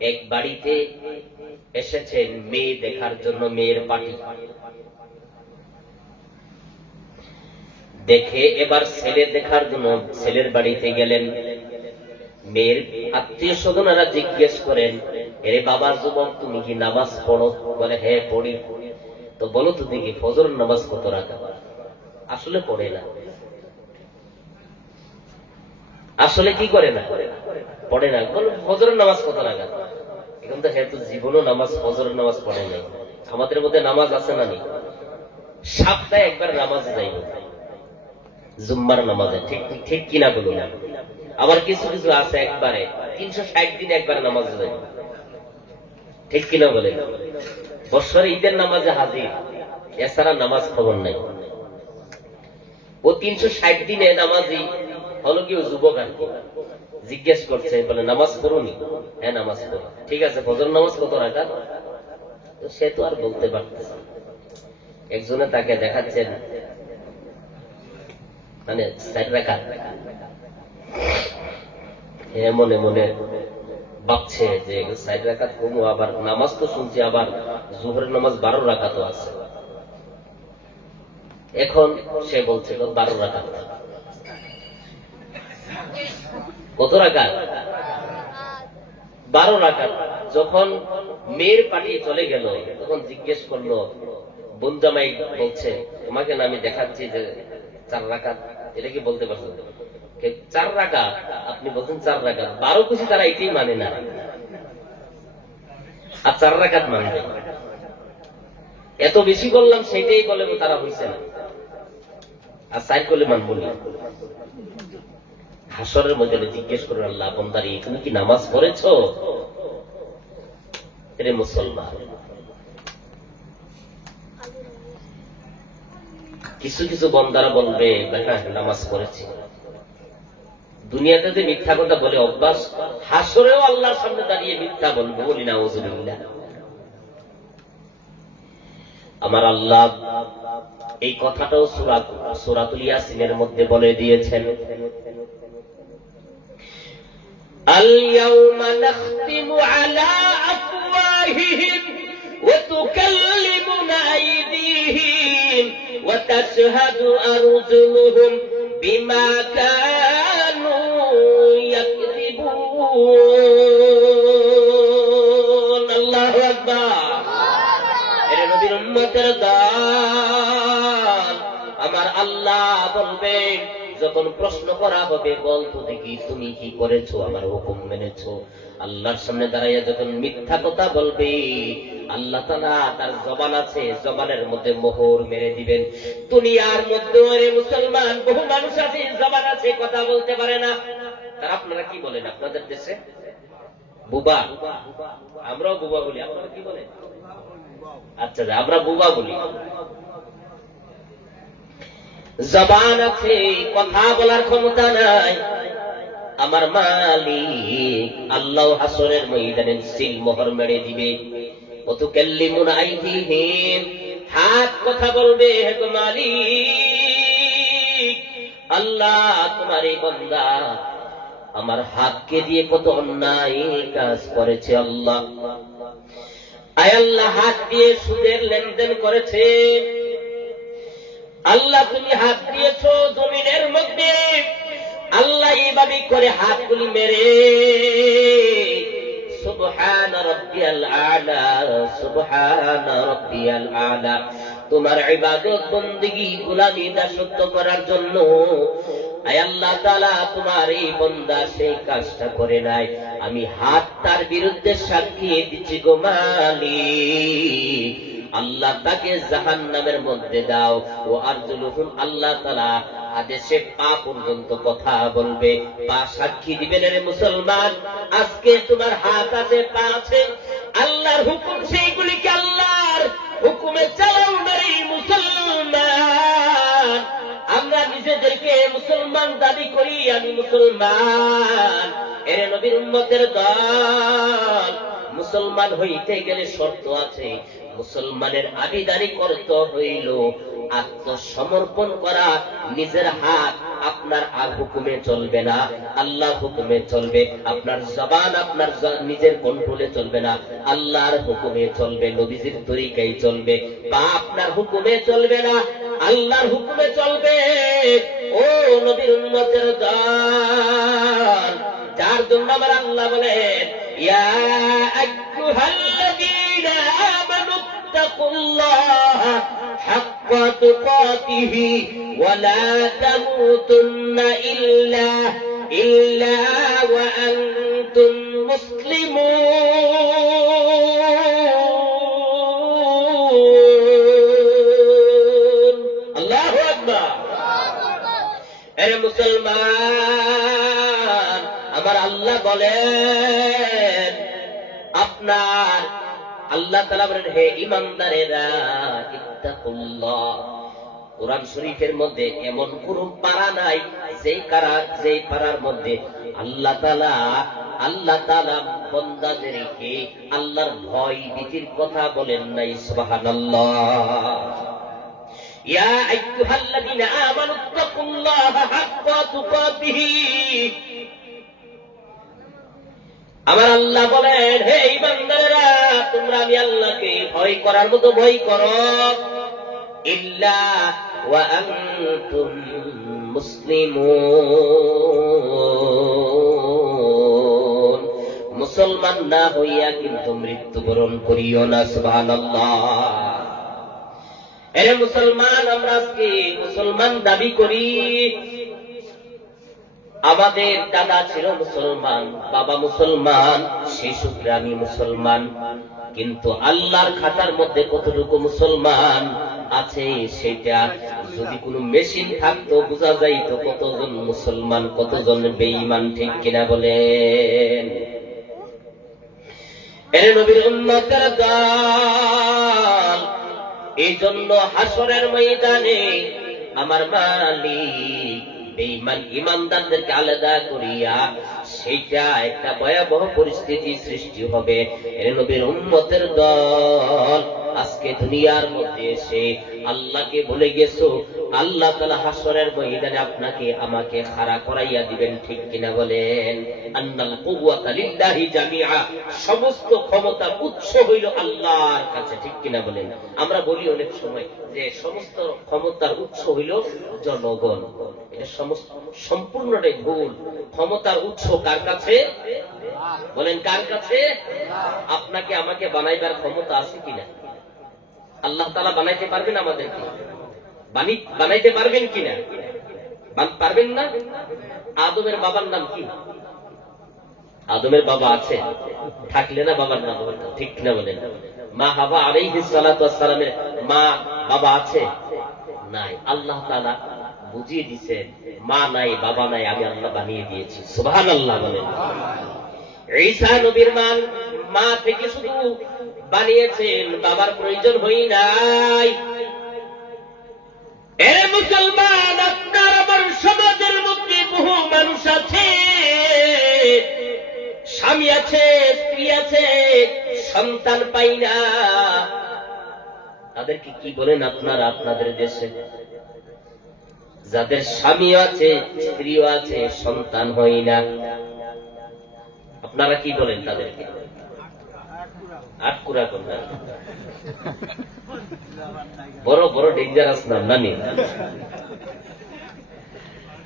এক বাড়িতে এসেছেন মেয়ে দেখার জন্য, মেয়ের পার্টি দেখে এবার ছেলে দেখার জন্য ছেলের বাড়িতে গেলেন। মেয়ের আত্মীয় স্বজনেরা জিজ্ঞেস করেন, এরে বাবা যুবক, তুমি কি নামাজ পড়ো? বলে, হ্যাঁ পড়ি। তো বলো তো দেখি ফজর নামাজ কত রাকাত? আসলে পড়ে না। আসলে কি করে না? পড়ে না। বলো ফজরের নামাজ কত রাকাত? এখন তো হ্যাঁ, তো জীবনও নামাজ ফজরের নামাজ পড়ে নাই। আমাদের মধ্যে নামাজ আছে না নেই? সপ্তাহে একবার নামাজ যাই, জুম্মার নামাজে। ঠিক ঠিক কিনা বলুন? আবার কিছু কিছু আছে একবারে 360 দিন একবার নামাজ যাই, ঠিক কিনা বলে? বৎসরে ঈদের নামাজে হাজির, এছাড়া নামাজ খবর নাই। ও 360 দিনে নামাজি হলো কি? ও যুবক আর কি। জিজ্ঞেস করছে, বলে নামাজ পড়ুনি? হ্যাঁ নামাজ পড়ি। ঠিক আছে, ফজর নামাজ কত রাকাত? তো সে তো আর বলতে পারতেছে। একজনে তাকে দেখাচ্ছেন মানে 4 রাকাত। মনে মনে ভাবছে যে 4 রাকাত কমু, আবার নামাজ তো শুনছি আবার জোহরের নামাজ 12 রাকাতও আছে। এখন সে বলছিল 12 রাকাত। কত রাকাত? 12 রাকাত। যখন মেয়ের পার্টি চলে গেল, তখন জিজ্ঞেস করলো, বোন জামাই বলছে, তোমাকে না আমি দেখাচ্ছি যে 4 রাকাত, এটা কি বলতে পারছো? 4 রাকাত আপনি বলছেন 4 রাকাত। 12 খুশি তারা এটাই মানে না, আর 4 রাকাত মানবে। এত বেশি বললাম সেটাই বলে তারা হইছে না, আর 4 করলে মানব না। হাসরের মধ্যে জিজ্ঞেস করবে, আল্লাহ বান্দারে তুমি কি নামাজ পড়েছো? এরে মুসলমান, কিছু কিছু বান্দারা বলবে হ্যাঁ নামাজ পড়েছি। দুনিয়াতে যে মিথ্যা কথা বলে অভ্যাস, হাসরেও আল্লাহর সামনে দাঁড়িয়ে মিথ্যা বলবো, বলি নাউযুবিল্লাহ। আমার আল্লাহ এই কথাটাও সূরাতুল ইয়াসিনের মধ্যে বলে দিয়েছেন, اليوم نختم على أفواههم وتكلمنا أيديهم وتشهد أرجلهم بما كانوا يكذبون الله أكبر এর নবীর উম্মতের দল আমার আল্লাহ বলবেন, যখন প্রশ্ন করা হবে বলতো দেখি তুমি কি করেছো, আমার হুকুম মেনেছো। আল্লাহর সামনে দাঁড়াইয়া যখন মিথ্যা কথা বলবে, আল্লাহ তাআলা তার জবান আছে, জবানের মধ্যে মোহর মেরে দিবেন। দুনিয়ার মধ্যে মুসলমান বহু মানুষ আছে, জবান আছে, কথা বলতে পারে না। তার আপনারা কি বলেন আপনাদের দেশে? বুবা। আমরাও বুবা বলি, আপনারা কি বলেন? আচ্ছা, আমরা বুবা বলি। জবান আছে, কথা বলার ক্ষমতা নাই। আমার মালিক আল্লাহ হাসরের ময়দানে সিল মোহর মেরে দিবে। ওয়াতুকাল্লিমুনা আইদিহিম, হাত কথা বলবে, হে মালিক আল্লাহ তোমার এই বান্দা আমার হাতকে দিয়ে কত অন্যায় কাজ করেছে। আল্লাহ আয় আল্লাহ হাত দিয়ে সুদের লেনদেন করেছে। আল্লাহ তুমি হাত দিয়েছো জমিনের মধ্যে, আল্লাহ এইভাবে করে হাতগুলি মেরে সুবহান রাব্বিয়াল আলা, সুবহান রাব্বিয়াল আলা, তোমার ইবাদত বندگی গোলামি দাসত্ব করার জন্য আয় আল্লাহ তাআলা তোমার এই বান্দা সেই কাজটা করে নাই, আমি হাত তার বিরুদ্ধে সাক্ষী দিচ্ছি গো মালিক। আল্লাহ তাকে জাহান্নামের মধ্যে দাও। ও আরজুলুহুম, আল্লাহ তাআলা আদেশে পা পর্যন্ত কথা বলবে, পা সাক্ষী দিবেন। রে মুসলমান, আজকে তোমার হাত আছে, পা আছে, আল্লাহর হুকুম সেইগুলিকে আল্লাহর হুকুমে চালাও না রে মুসলমান। আমরা নিজেদেরকে মুসলমান দাবি করি, আমি মুসলমান। এর নবীর উম্মতের দল, মুসলমান হইতে গেলে শর্ত আছে। মুসলমানের আবিদারি করতে হইল আত্মসমর্পণ করা, নিজের হাত আপনার আর হুকুমে চলবে না, আল্লাহর হুকুমে চলবে। আপনার জবান আপনার নিজের কন্ট্রোলে চলবে না, আল্লাহর হুকুমে চলবে, নবীজির তরিকায় চলবে। পা আপনার হুকুমে চলবে না, আল্লাহর হুকুমে চলবে। ও নবীর উম্মতের দল, যার জন্য আমার আল্লাহ বলেন ইয়া আইয়ুহাল্লাযীনা আমানু তাকুল্লাহা হাক্কা তুকাতিহি ওয়া লা তামুতুন্না ইল্লা ওয়া আনতুম মুসলিমুন। আল্লাহু আকবার। আরে মুসলমান, আমার আল্লাহ বলেন, আপনার আল্লাহ তাআলা বলেন হে ঈমানদারেরা ইত্তাকুল্লাহ। কোরআন শরীফের মধ্যে এমন কোন পারা নাই যেই পারার মধ্যে আল্লাহ তাআলা বান্দাদেরকে আল্লাহর ভয় ভীতির কথা বলেন নাই। সুবহানাল্লাহ। ইয়া আইয়ুহাল্লাযীনা আমানু তাকুল্লাহা হাক্কা তুকাতিহি। আমার আল্লাহ বলেন হে ঈমানদারেরা, তোমরা আমি আল্লাহকে ভয় করার মতো ভয় করো, ইল্লা ওয়া আনতুম মুসলিমুন। মুসলমান না হইয়া কিন্তু মৃত্যুবরণ করিও না। সুবহানাল্লাহ। এরে মুসলমান, আমরা আজকে মুসলমান দাবি করি, আমাদের দাদা ছিল মুসলমান, বাবা মুসলমান, সেই সূত্রে আমি মুসলমান। কিন্তু আল্লাহর খাতার মধ্যে কতটুকু মুসলমান আছে সেটা যদি কোনো মেশিন থাকতো বোঝা যাইতো কতজন মুসলমান কতজন বেঈমান। ঠিক কিনা বলেন? এরে নবীর উম্মতের দল, এই জন্য হাসরের ময়দানে আমার মালিক বেঈমান ঈমানদারদেরকে আলাদা করিয়া সেটা একটা ভয়াবহ পরিস্থিতি সৃষ্টি হবে। এর নবীর উম্মতের দল, আজকে দুনিয়ার মধ্যে এসে আল্লাহকে ভুলে গেছো, আল্লাহ তাআলা হাসরের ময়দানে আপনাকে আমাকে খাড়া করাইয়া দিবেন। ঠিক কিনা বলেন? আন্নাল কুওয়াতা লিল্লাহি জামিআ। সমস্ত ক্ষমতার উৎস হইল আল্লাহর কাছে। ঠিক কিনা বলেন? আমরা বলি অনেক সময় যে সমস্ত ক্ষমতার উৎস হইল জনগণ। এটা সম্পূর্ণটাই ভুল। ক্ষমতার উৎস কার কাছে? বলেন কার কাছে? আপনাকে আমাকে বানাইবার ক্ষমতা আছে কিনা? আল্লাহ তাআলা বানাইতে পারবেন আমাদেরকে? বানাইতে পারবেন কিনা? পারবেন না। আদমের বাবার নাম কি? আদমের বাবা আছে, থাকলে না বাবার নাম বলতো। ঠিক কিনা বলেন? মা হাওয়া আলাইহিস সালাতু ওয়াস সালামের মা বাবা আছে? নাই। আল্লাহ তাআলা বুঝিয়ে দিয়েছেন মা নাই বাবা নাই, আমি আল্লাহ বানিয়ে দিয়েছি। সুবহানাল্লাহ বলেন। ঈসা নবীর মা থেকে শুধু বানিয়েছেন, বাবার প্রয়োজন হই নাই। এ মুসলমান, আপনার আমার সমাজের মধ্যে বহু মানুষ আছে, স্বামী আছে, স্ত্রী আছে, সন্তান পাই না। তাদেরকে কি বলেন আপনারা আপনাদের দেশে? যাদের স্বামীও আছে, স্ত্রীও আছে, সন্তান হয় না, আপনারা কি বলেন তাদেরকে? আটকুরা কন্যা। বড় বড় ডেঞ্জারাস নাম নানি,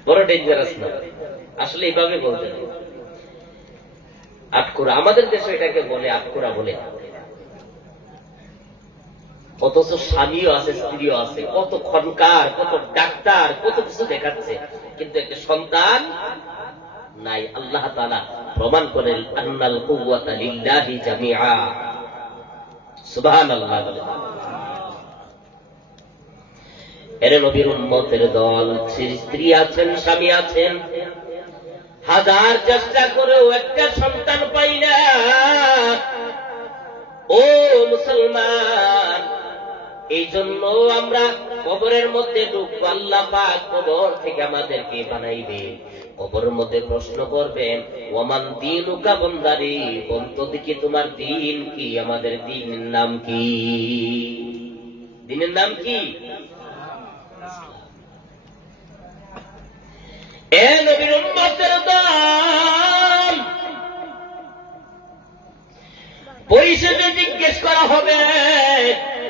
বড় ডেঞ্জারাস নাম। আসলে এইভাবে বলতে আটকুরা, আমাদের দেশে এটাকে বলে আটকুরা বলে। অথচ স্বামীও আছে, স্ত্রীও আছে, কত খনকার, কত ডাক্তার, কত কিছু দেখাচ্ছে, কিন্তু একটা সন্তান নাই। আল্লাহ তাআলা প্রমাণ করেন আন্নাল কুওয়াতা লিল্লাহি জামিআ। সুবহানাল্লাহ। এর নবীর উম্মতের দল, স্ত্রী আছেন, স্বামী আছেন, হাজার চেষ্টা করেও একটা সন্তান পাই না। ও মুসলমান, এই জন্য আমরা কবরের মধ্যে ঢুকবো, আল্লাহ পাক কবর থেকে আমাদেরকে বানাইবে, কবরের মধ্যে প্রশ্ন করবেন ওয়ামান দীনুকা বান্দারি, বলতো দেখি তোমার দিন কি? আমাদের দিনের নাম কি? দিনের নাম কি? এ নবীর উম্মতের দল, পরিশেষে জিজ্ঞেস করা হবে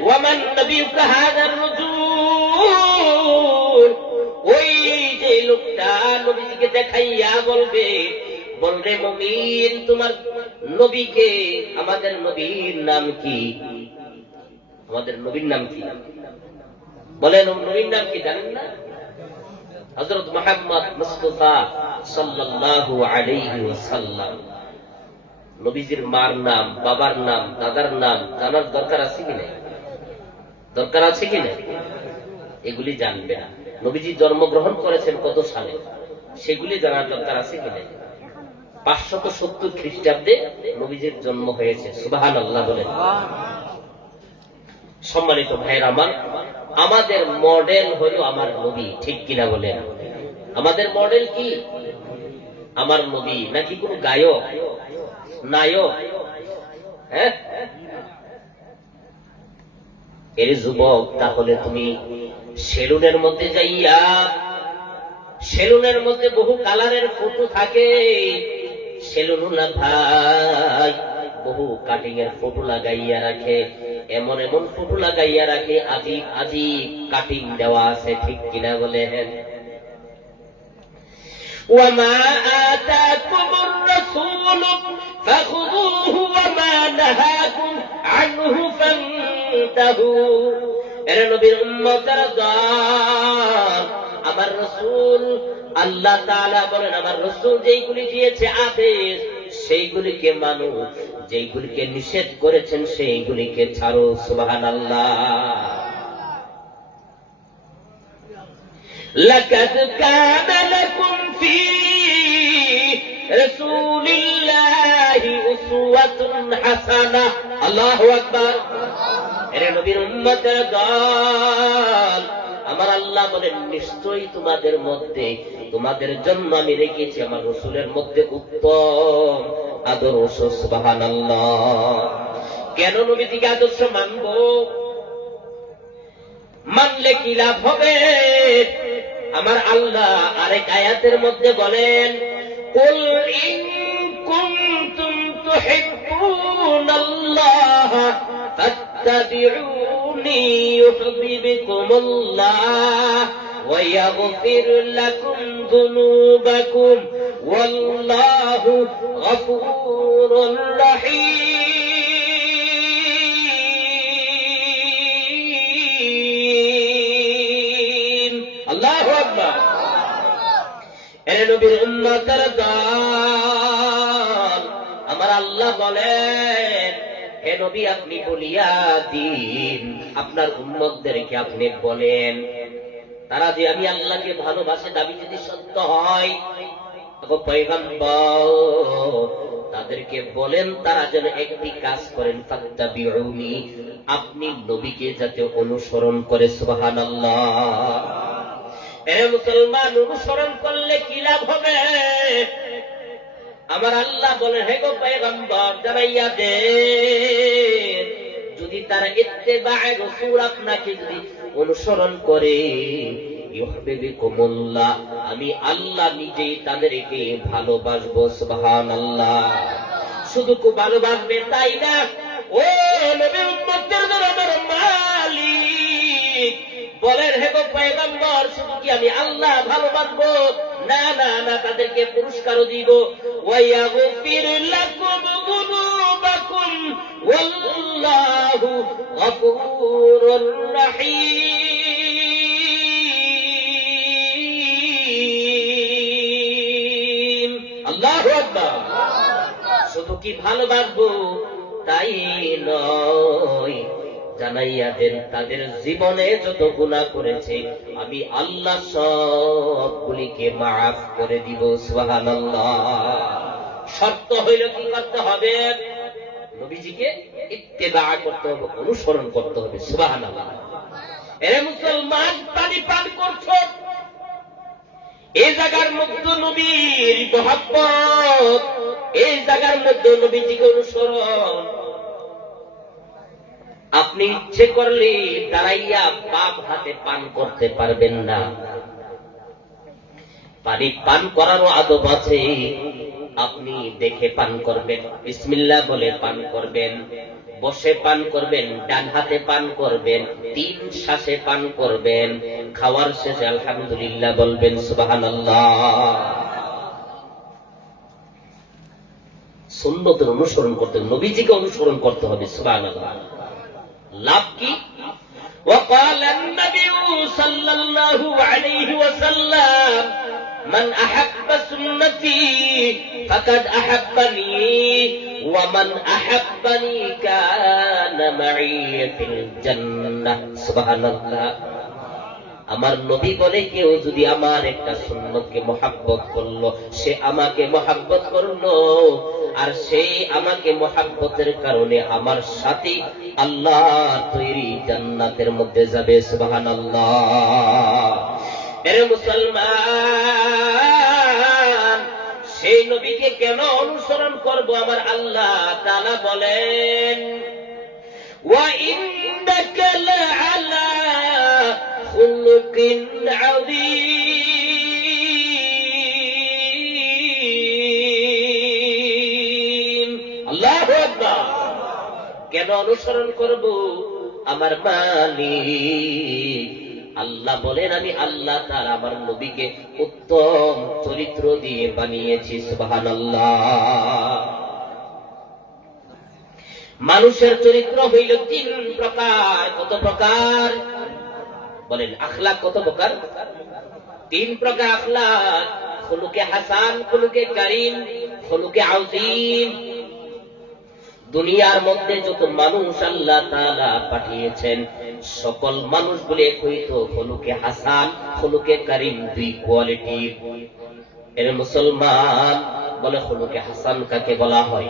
ওয়ামান নবিয়ুকা হাযার রাজূল, ওই যে লোকটা নবীজিকে দেখাইয়া বলবে, বলবে মুমিন তোমার নবীকে, আমাদের নবীর নাম কি? আমাদের নবীর নাম কি? বলেন নবীর নাম কি জানেন না? হযরত মুহাম্মদ মুস্তাফা সাল্লাল্লাহু আলাইহি ওয়াসাল্লাম। নবীজির মার নাম, বাবার নাম, দাদার নাম জানার দরকার আছে কি না? দরকার আছে কি না? এগুলি জানবে না। নবীজি জন্মগ্রহণ করেছেন কত সালে, সেগুলি জানার দরকার আছে কি না? 570 খ্রিস্টাব্দে নবীজির জন্ম হয়েছে। সুবহানাল্লাহ বলেন। সম্মানিত ভাইয়ের আমার, আমাদের মডেল হলো আমার নবী, ঠিক কিনা বলেন? আমাদের মডেল কি? আমার নবী, নাকি কোন গায়ক, নায়ক? হ্যাঁ, এর যুবক, তাহলে তুমি সেলুনের মধ্যে যাইয়া, সেলুনের মধ্যে বহু কালারের ফটো থাকে, সেলুনুল্লাহ ভাই বহু কাটিং এর ফটো লাগাইয়া রাখে, এমন এমন ফটো লাগাইয়া রাখে, আজিব আজিব কাটিং দেওয়া আছে, ঠিক কিনা বলেন? وما آتاكم الرسول فخذوه وما نهاكم عنه فانتهوا। এরা নবীর উম্মতের দল, আমার রাসূল, আল্লাহ তাআলা বলেন আমার রাসূল যেইগুলি দিয়েছে আদেশ সেইগুলিকে মানো, যেইগুলিকে নিষেধ করেছেন সেইগুলিকে ছাড়ো। সুবহানাল্লাহ। লাকাদ কানা লাকুম ফি রাসূলিল্লাহি উসওয়াতুন হাসানাহ। আল্লাহু আকবার। এর নবীর উম্মতের দল, আমার আল্লাহ বলেন নিশ্চয়ই তোমাদের মধ্যে, তোমাদের জন্য আমি রেখেছি আমার রাসূলের মধ্যে উত্তম আদর্শ। সুবহানাল্লাহ। কেন নবীজিকে আদর্শ মানব? মানলে কি লাভ হবে? আমার আল্লাহ আরেক আয়াতের মধ্যে বলেন, কুল ইন কুনতুম তুহিব্বুনাল্লাহ ফাত্তাবিউনি ইউহিব্বুকুমুল্লাহ ওয়া ইয়াগফির লাকুম যুনুবাকুম ওয়াল্লাহু গফুরুর রহিম। আল্লাহু আকবার। এ নবীর উম্মতের দল, আমার আল্লাহ বলেন হে নবী আপনি বলিয়া দিন, আপনার উম্মতদেরকে আপনি বলেন, তারা যে আমি আল্লাহকে ভালোবাসে দাবি যদি সত্য হয়, পয়গম্বর তাদেরকে বলেন তারা যেন একটি কাজ করেন, ফাত্তাবিউনি, আপনি নবীকে যাতে অনুসরণ করে। সুবহানাল্লাহ। এ মুসলমান, অনুসরণ করলে কি লাভ হবে? আমার আল্লাহ বলেন হে গো পয়গম্বর জানাইয়া দেন, যদি তারা ইত্তেবায়ে রাসূল আপনাকে যদি অনুসরণ করে, ইউহিব্বুকুমুল্লাহ, আমি আল্লাহ নিজেই তাদেরকে ভালোবাসবো। সুবহানাল্লাহ। শুধু খুব ভালোবাসবে তাই না, ও নবীর উম্মতদের জন্য আমার মালিক বলেন হে গো পয়গম্বর শুধু কি আমি আল্লাহ ভালোবাসবো? না না না, তাদেরকে পুরস্কারও দিব। ওয়া ইয়াগফির লাকুম যুনুবাকুম ওয়াল্লাহু গফুরুর রহিম। আল্লাহু আকবার। শুধু কি ভালোবাসবো তাই নয়, জানাইয়া দেন তাদের জীবনে যত গুনাহ করেছে আমি আল্লাহ সবগুলিকে মাফ করে দিব। সুবহানাল্লাহ। শর্ত হইল কি করতে হবে? নবীজিকে ইত্তেবা করতে হবে, অনুসরণ করতে হবে। সুবহানাল্লাহ। এরে মুসলমান, পানি পান করছো, এই জায়গার মধ্যে নবীর মহব্বত, এই জায়গার মধ্যে নবীজিকে অনুসরণ। আপনি ইচ্ছে করলে দাঁড়াইয়া বাম হাতে পান করতে পারবেন না, পানি পান করারও আদব আছে। আপনি দেখে পান করবেন, বিসমিল্লাহ বলে পান করবেন, বসে পান করবেন, ডান হাতে পান করবেন, 3 শ্বাসে পান করবেন, খাওয়ার শেষে আলহামদুলিল্লাহ বলবেন, সুবহানাল্লাহ। সুন্নতের অনুসরণ করতে, নবীজিকে অনুসরণ করতে হবে, সুবহানাল্লাহ। লাভ কি? وقال النبي صلى الله عليه وسلم من أحب سنتي فقد أحبني ومن أحبني كان معي في الجنة سبحان الله। আমার নবী বলে কেউ যদি আমার একটা সুন্নতকে মহব্বত করলো, সে আমাকে মহব্বত করলো, আর সেই আমাকে মহব্বতের কারণে আমার সাথী আল্লাহ তৈরি জান্নাতের মধ্যে যাবে, সুবহানাল্লাহ। এরে মুসলমান, সেই নবীকে কেন অনুসরণ করব? আমার আল্লাহ তাআলা বলেন, ওয়া ইন্নাকা লাআলা খুলুকিন আযীম। আল্লাহু আকবার। কেন অনুসরণ করব? আমার মালিক আল্লাহ বলেন, আমি আল্লাহ তাআলা আমার নবীকে উত্তম চরিত্র দিয়ে বানিয়েছি, সুবহানাল্লাহ। মানুষের চরিত্র হইল 3 প্রকার। কত প্রকার বলেন? আখলাক কত প্রকার? 3 প্রকার আখলাক। খুলুকে হাসান, খুলুকে কারীম, খুলুকে আযীম। দুনিয়ার মধ্যে যত মানুষ আল্লাহ তাআলা পাঠিয়েছেন, সকল মানুষগুলি হইতো খুলুকে হাসান, খুলুকে কারীম, 2 কোয়ালিটি। এর মুসলমান বলে খুলুকে হাসান কাকে বলা হয়?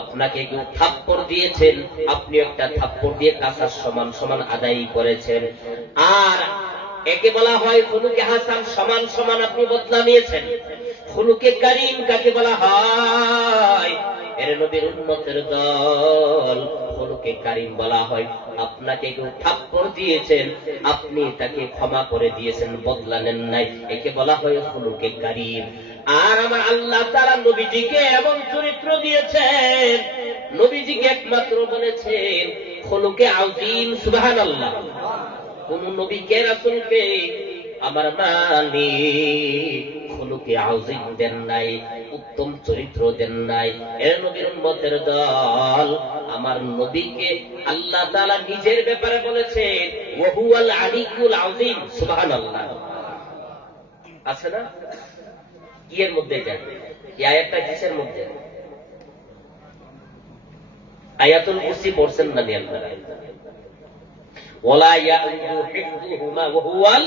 আপনাকে কেউ থাপ্পড় দিয়েছেন, আপনি একটা থাপ্পড় দিয়ে কাঁসার সমান সমান আদায় করেছেন, আর একে বলা হয় খুলুকে হাসান, সমান সমান আপনি বদলা নিয়েছেন। খুলুকে কারীম কাকে বলা হয়? এর নবীর উম্মতের দল খুলুকে কারীম বলা হয়। আপনাকে কেউ থাপ্পড় দিয়েছেন, আপনি তাকে ক্ষমা করে দিয়েছেন, বদলা নেন নাই, একে বলা হয় খুলুকে কারীম। আর আমার আল্লাহ তাআলা নবীজিকে এমন চরিত্র দিয়েছেন, নবীজিকে একমাত্র বলেছেন খুলুকে আযীম, সুবহানাল্লাহ। কোন নবীকে রাসূলকে আমার মালিক খুলুকে আযীম দেন নাই, উত্তম চরিত্র দেন নাই। এর নবীর উম্মতের দল আমার নবীকে আল্লাহ তাআলা নিজের ব্যাপারে বলেছেন ওয়া হুয়াল আলিয়্যুল আযীম, সুবহানাল্লাহ। আছে না? কি এর মধ্যে এটা? এই আয়াতটা কিসের মধ্যে? আয়াতুল কুরসি পড়ছেন না আপনারা? ওয়ালা ইয়াউযু হিফযুহুমা ওয়া হুয়াল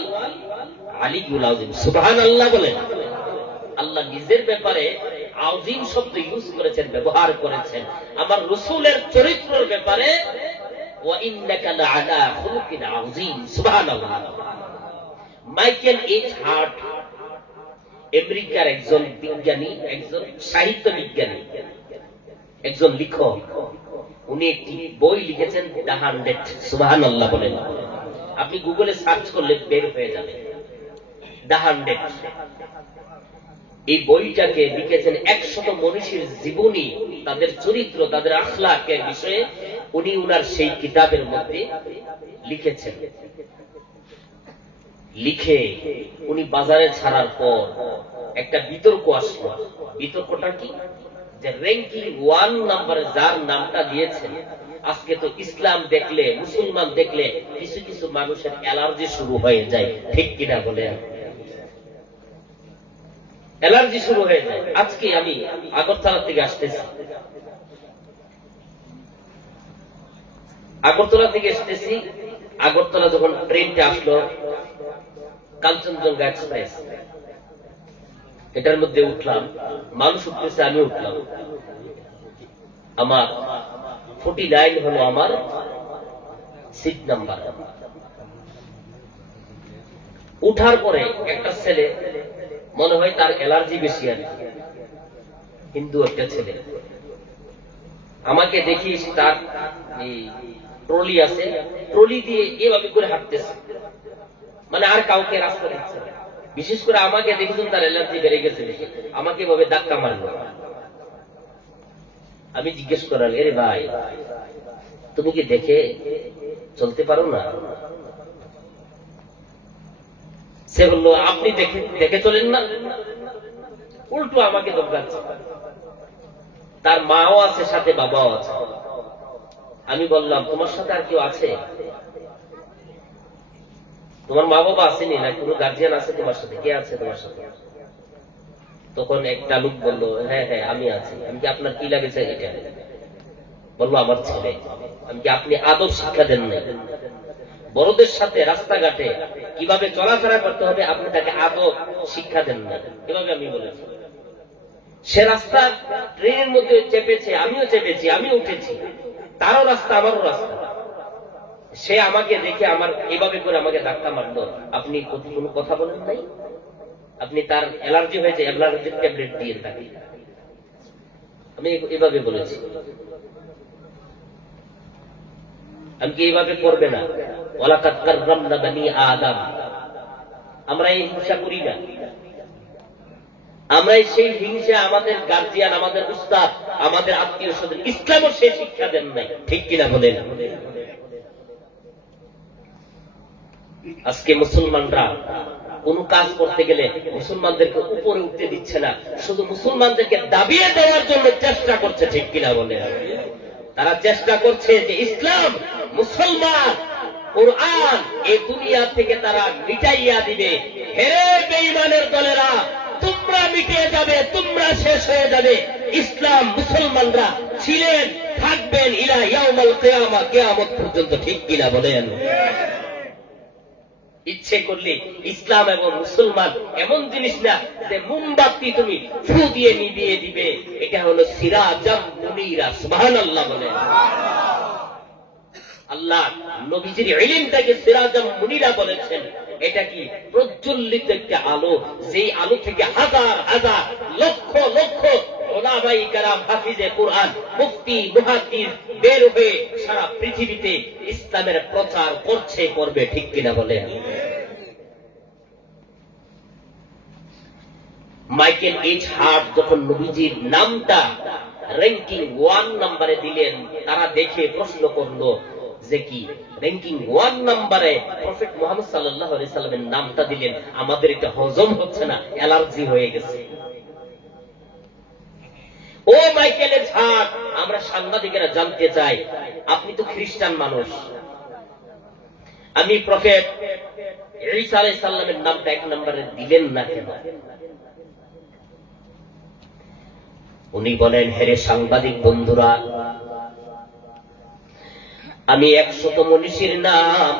আলিয়্যুল আযীম, সুবহানাল্লাহ বলেন। আল্লাহ নিজের ব্যাপারে আযীম শব্দ ইউজ করেছেন, ব্যবহার করেছেন। আমার রাসূলের চরিত্রের ব্যাপারে ওয়া ইন্নাকা লাআলা খুলুকিন আযীম, সুবহানাল্লাহ। মাইকেল এইচ হার্ট আমেরিকার একজন বিজ্ঞানী, একজন সাহিত্য বিজ্ঞানী, একজন লেখক। উনি একটি বই লিখেছেন, দ্য 100, সুবহানাল্লাহ বলেন। আপনি গুগলে সার্চ করলে বের হয়ে যাবে দ্য 100। এই বইটাকে লিখেছেন 100 মনীষীর জীবনী, তাদের চরিত্র, তাদের আখলাকের বিষয়ে উনি উনার সেই কিতাবের মধ্যে লিখেছেন। লিখে উনি বাজারে ছাড়ার পর একটা বিতর্ক আসলো। বিতর্কটা কি? যে র্যাঙ্কিং 1 নাম্বারে যার নামটা দিয়েছেন, আজকে তো ইসলাম দেখলে, মুসলমান দেখলে কিছু কিছু মানুষের অ্যালার্জি শুরু হয়ে যায়, ঠিক কিনা বলেন? অ্যালার্জি শুরু হয়ে যায়। আজকে আমি আগরতলা থেকে আসতেছি, আগরতলা যখন ট্রেনটা আসলো, কাঞ্চনজঙ্ঘা এক্সপ্রেস, এটার মধ্যে উঠলাম, মানুষ উঠতেছে, আমি উঠলাম। আমার 49 হলো আমার সিট নাম্বার। উঠার পরে একটা ছেলে, মনে হয় তার অ্যালার্জি বেশি, আর হিন্দু একটা ছেলে, আমাকে দেখি তার ট্রলি আছে, ট্রলি দিয়ে এভাবে করে হাঁটতেছে, মানে আর কাউকে রাস্তা দিচ্ছে। বিশেষ করে আমাকে দেখেছেন তার অ্যালার্জি বেড়ে গেছে, আমাকে এভাবে ধাক্কা মারলো। আমি জিজ্ঞেস করাল, এরে ভাই তুমি কি দেখে চলতে পারো না? সে বললো, আপনি দেখে চলেন না? উল্টো আমাকে দৌড়াচ্ছে। তার মাও আছে সাথে, বাবাও আছে। আমি বললাম, তোমার সাথে আর কেউ আছে? তোমার মা বাবা আসেনি না? কোনো গার্জিয়ান আছে তোমার সাথে? কে আছে তোমার সাথে? তখন একটা লোক বললো, হ্যাঁ হ্যাঁ আমি আছি। আমি কি, আপনার কি লাগেছে এটা? বললো, আমার ছেলে। আমি কি, আপনি আদব শিক্ষা দেন নাই? বড়দের সাথে রাস্তাঘাটে কিভাবে চলাফেরা করতে হবে আপনি তাকে আদব শিক্ষা দেন না, এভাবে আমি বলেছি। সে রাস্তা ট্রেনের মধ্যে চেপেছে, আমিও চেপেছি, আমিও উঠেছি, তারও রাস্তা আমারও রাস্তা। সে আমাকে দেখে আমার এভাবে করে আমাকে ধাক্কা মারলো, আপনি কোনো কথা বলেন নাই? আপনি তার অ্যালার্জি হয়েছে, অ্যালার্জির ট্যাবলেট দিয়ে থাকি। আমি এভাবে বলেছি। আমি কি এইভাবে করবে না? ওয়ালাকাদ কাররামনা বানি আদম। আমরা এই হিংসা করি না। আমরা সেই হিংসা আমাদের গার্জিয়ান, আমাদের উস্তাদ, আমাদের আত্মীয় স্বজন ইসলামও সেই শিক্ষা দেন নাই, ঠিক কিনা বলেন? আজকে মুসলমানরা কোন কাজ করতে গেলে মুসলমানদেরকে উপরে উঠতে দিচ্ছে না, শুধু মুসলমানদেরকে দাবিয়ে দেওয়ার জন্য চেষ্টা করছে, ঠিক কিনা বলেন? তারা চেষ্টা করছে যে ইসলাম, মুসলমান, কুরআন এই দুনিয়া থেকে তারা মিটাইয়া দিবে। হেরে বেঈমানের দলেরা, তোমরা মিটে যাবে, তোমরা শেষ হয়ে যাবে। ইসলাম, মুসলমানরা ছিলেন, থাকবেন ইলা ইয়াউমাল কিয়ামা, কিয়ামত পর্যন্ত, ঠিক কিনা বলেন? ইচ্ছে করলে ইসলাম এবং মুসলমান এমন জিনিস না যে মোমবাতি তুমি ফু দিয়ে নিভিয়ে দিবে। এটা হলো সিরাজাম মুনীরা। সুবহানাল্লাহ বলেন। আল্লাহ নবীজির ইলমটাকে সিরাজাম মুনীরা বলেছেন। এটা কি? প্রজ্বলিত একটা আলো, যেই আলো থেকে হাজার হাজার লক্ষ লক্ষ উলামায়ে কেরাম, হাফিজে কুরআন, মুফতি, মুহাদ্দিস বের হয়ে সারা পৃথিবীতে ইসলামের প্রচার করছে, করবে, ঠিক কিনা বলেন? মাইকেল এইচ হার্ট যখন নবীজির নামটা র্যাঙ্কিং 1 নম্বরে দিলেন, তারা দেখে প্রশ্ন করলো যে কি র্যাঙ্কিং 1 নম্বরে প্রফেট মুহাম্মদ সাল্লাল্লাহু আলাইহি সাল্লামের নামটা দিলেন, আমাদের এটা হজম হচ্ছে না, অ্যালার্জি হয়ে গেছে। ও মাইকেল এইচ হার্ট, আমরা সাংবাদিকেরা জানতে চাই, আপনি তো খ্রিস্টান মানুষ, আমি প্রফেট ঈসা আলাইহিস সালামের নামটা 1 নম্বরে দিলেন না কেন? উনি বলেন, হেরে সাংবাদিক বন্ধুরা, আমি 100 মনীষীর নাম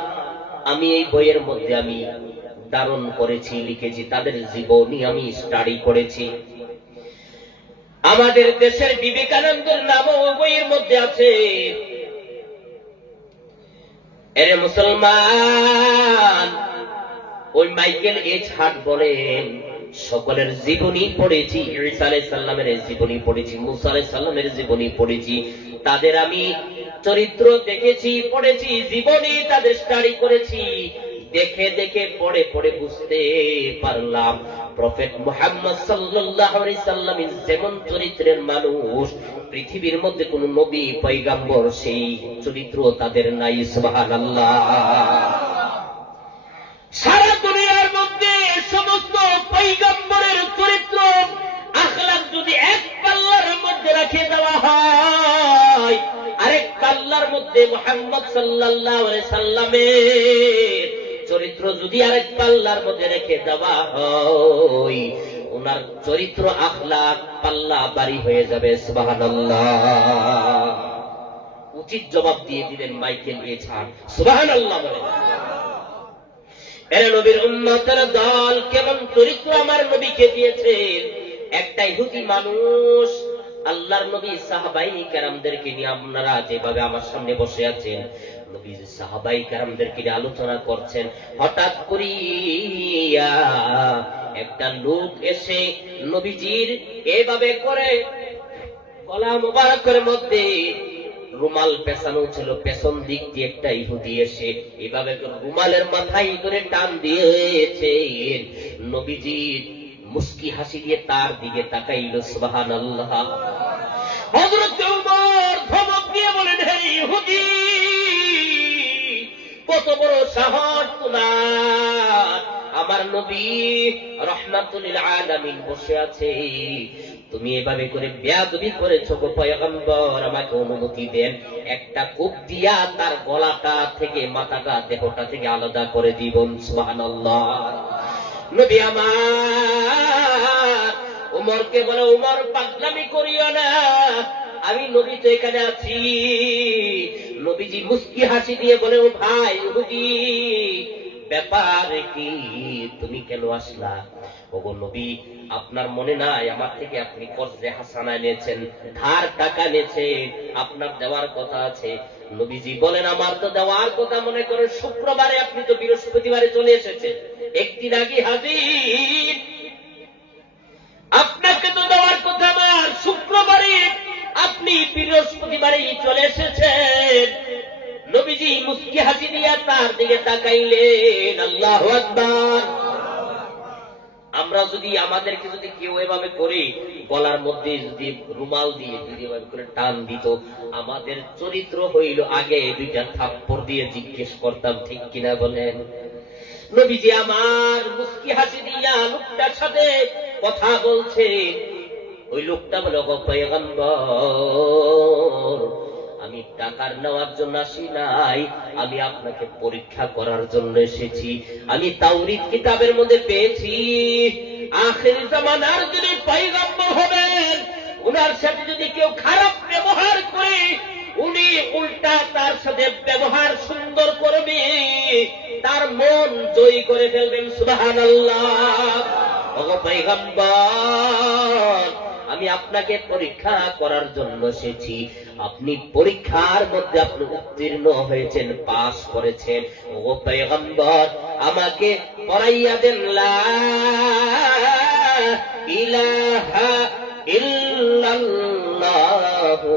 আমি এই বইয়ের মধ্যে আমি ধারণ করেছি, লিখেছি, তাদের জীবনী আমি স্টাডি করেছি। আমাদের দেশের বিবেকানন্দের নামও বইয়ের মধ্যে আছে। এরে মুসলমান, ওই মাইকেল এইচ হার্ট বলেন, সকলের জীবনী পড়েছি, ঈসা আলাইহিস সালামের জীবনী পড়েছি, মুসা আলাইহিস সালামের জীবনী পড়েছি, তাদের আমি চরিত্র দেখেছি, পড়েছি, জীবনী তাদের স্টাডি করেছি। দেখে দেখে পড়ে পড়ে বুঝতে পারলাম প্রফেট মুহাম্মদ সাল্লাল্লাহু আলাইহি সাল্লাম যেমন চরিত্রের মানুষ, পৃথিবীর মধ্যে কোন নবী পয়গম্বর সেই চরিত্র তাদের নাই। সুবহানাল্লাহ। সারা দুনিয়ার মধ্যে সমস্ত পয়গম্বরের চরিত্র আখলাক যদি এক পাল্লার মধ্যে রেখে দেওয়া হয়, আরেক পাল্লার মধ্যে মুহাম্মদ সাল্লাল্লাহু আলাইহি সাল্লামের চরিত্র যদি আরেক পাল্লার মধ্যে রেখে দেওয়া হয়, ওনার চরিত্র আখলাক পাল্লা বাড়ি হয়ে যাবে। সুবহানাল্লাহ। উচিত জবাব দিয়ে দিলেন মাইকেল এইচ হার্ট। সুবহানাল্লাহ বলেন। এরা নবীর উম্মতের দল কেমন চরিত্র আমার নবীকে দিয়েছেন। একটা ইহুদি মানুষ আল্লাহর নবী সাহাবাই কেরামদেরকে নিয়ে, আপনারা যেভাবে আমার সামনে বসে আছেন, নবী সাহাবাই কেরামদেরকে নিয়ে আলোচনা করছেন, হঠাৎ করিয়া একটা লোক এসে নবীজির এভাবে করে গলা মুবারকের মধ্যে রুমাল পেছানো ছিল, পেছন দিক দিয়ে একটা ইহুদি এসে এভাবে রুমালের মাথায় করে টান দিয়েছে। নবীজি মুস্কি হাসি দিয়ে তার দিকে তাকাইল। সুবহানাল্লাহ। হযরত ওমর ধমক দিয়ে বলেন, হে ইহুদি, কত বড় সাহস তোমার! আমার নবী রাহমাতুল লিল আলামিন বসে আছে, তুমি এভাবে করে বেয়াদবি করেছো গো পয়গম্বর। আমাকে অনুমতি দেন, একটা কূপ দিয়া তার গলাটা থেকে মাথাটা দেহটা থেকে আলাদা করে দিবেন। সুবহানাল্লাহ। নবী আমার ওমরকে বলে, ওমর পাগলামি করিও না, আমি নবী তো এখানে আছি। নবীজি মুস্কি হাসি দিয়ে বলে, ও ভাই ইহুদি, ব্যাপার কি, তুমি কেন আসলা? ওগো নবী, আপনার মনে নাই আমার থেকে আপনি কর্জে হাসানা নিয়েছেন, ধার টাকা নিয়েছেন, আপনার দেওয়ার কথা আছে। নবীজি বলেন, আমার তো দেওয়ার কথা মনে করে শুক্রবারে, আপনি তো বৃহস্পতিবারে চলে এসেছেন, একদিন আগে হাজির। আপনাকে তো দেওয়ার কথা আমার শুক্রবারে, আপনি বৃহস্পতিবারেই চলে এসেছেন। নবীজি মুস্কি হাসি দিয়া তার দিকে তাকাইলেন। আল্লাহু আকবার। আমরা যদি আমাদেরকে যদি কেউ এভাবে করে গলার মধ্যে যদি রুমাল দিয়ে যদি এভাবে করে টান দিত, আমাদের চরিত্র হইল আগে দুইটা থাপ্পড় দিয়ে জিজ্ঞেস করতাম, ঠিক কিনা বলেন? নবীজি আমার মুস্কি হাসি দিয়া লোকটার সাথে কথা বলছে। ওই লোকটা বলে, ওগো পয়গম্বর, আমি টাকার নেওয়ার জন্য আসি নাই, আমি আপনাকে পরীক্ষা করার জন্য এসেছি। আমি তাওরীত কিতাবের মধ্যে পেয়েছি, আখির জামানার যিনি পয়গম্বর হবেন, উনার সাথে যদি কেউ খারাপ ব্যবহার করে, উনি উল্টা তার সাথে ব্যবহার সুন্দর করবে, তার মন জয়ী করে ফেলবেন। সুবহানাল্লাহ। ওগো পয়গম্বর, আমি আপনাকে পরীক্ষা করার জন্য এসেছি। আপনি পরীক্ষার মধ্যে আপনি উত্তীর্ণ হয়েছেন, পাস করেছেন। ও পয়গম্বর, আমাকে পড়াইয়া দেন লা ইলাহা ইল্লাল্লাহু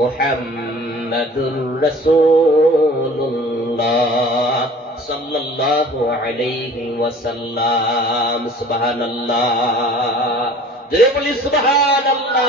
মুহাম্মাদুর রাসূলুল্লাহ সাল্লাল্লাহু আলাইহি ওয়াসাল্লাম। সুবহানাল্লাহ। জোরে বলি সুবহানাল্লাহ।